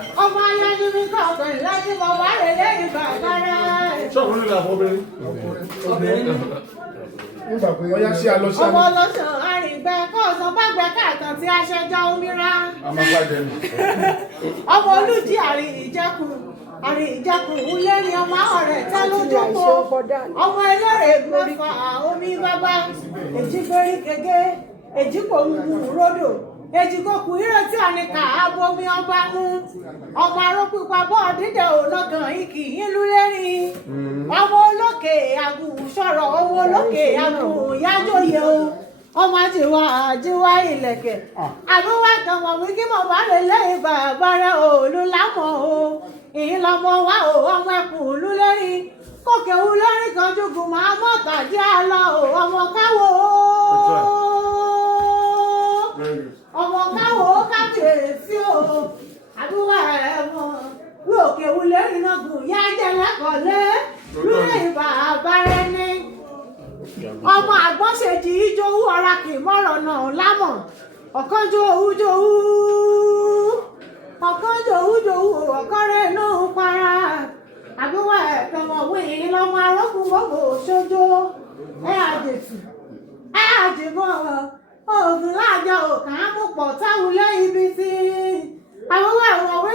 ọmọ ayájú mi kọ̀ọ̀kan láti mọ̀ wá rẹ̀ lẹ́yìn bàbá rẹ̀. Ṣọ́kùnrin ní àbọ̀bìnrin. Obìnrin. Ọya ṣe àlọ́ṣà. Ọmọ ọlọ́sàn àrìngbẹ́ kọ̀ọ̀sán bá gbẹ káàtàn tí a ṣẹjọ́ omira. Ọmọ olùdí àrìn ìjẹkùn ulé ni ọmọ ọ̀rẹ́ tẹ́ lójókòó. Ọmọ eléré mẹ́fà omi bàbá èjìgbérí gègé èjìgbò ròdò. Èjìkòkù ìrètí àníkà abomi ọba mú ọmọ arópípa bọ́ dídẹ̀ òlọ́gàn ìkì ìlú lérin ọmọ olókè àgùn sọ̀rọ̀ ọmọ olókè àgùn yájòyè o ọmọ àjíwá ìlẹ̀kẹ̀ àbúwá tọmọ wí kí mọ̀ bá lè lẹ́yìn bàbá rẹ̀ òòlù lámọ̀ o ìyìn lọmọ wá o ọmọ ẹkùn ìlú lérin kòkè wú lórí kan jùgùn máa mọ̀tàdí àlọ́ o ọmọ káwọ́ ọmọ káwọ kábíyèsí o àdúrà ẹmọ wí òkè wulẹ̀ iná gùn yá jẹ́ lẹ́kọ̀ọ́lé lórí ìbà abárẹ́ ní ọmọ àgbọ́nṣèjì ìjòwú ọ̀rá kì í mọ̀rọ̀ náà lámọ̀ ọ̀kan jòwú ọ̀kọ́rẹ́ inú para àdúrà ẹ̀tọ́mọ̀ wíyìn lọ́mọ arókùn gbogbo ṣojú àjèmọ́ ògùn láàjọ òkàn ámúpọ̀ táwùlé ibi tí àwọn ẹ̀wọ̀n wí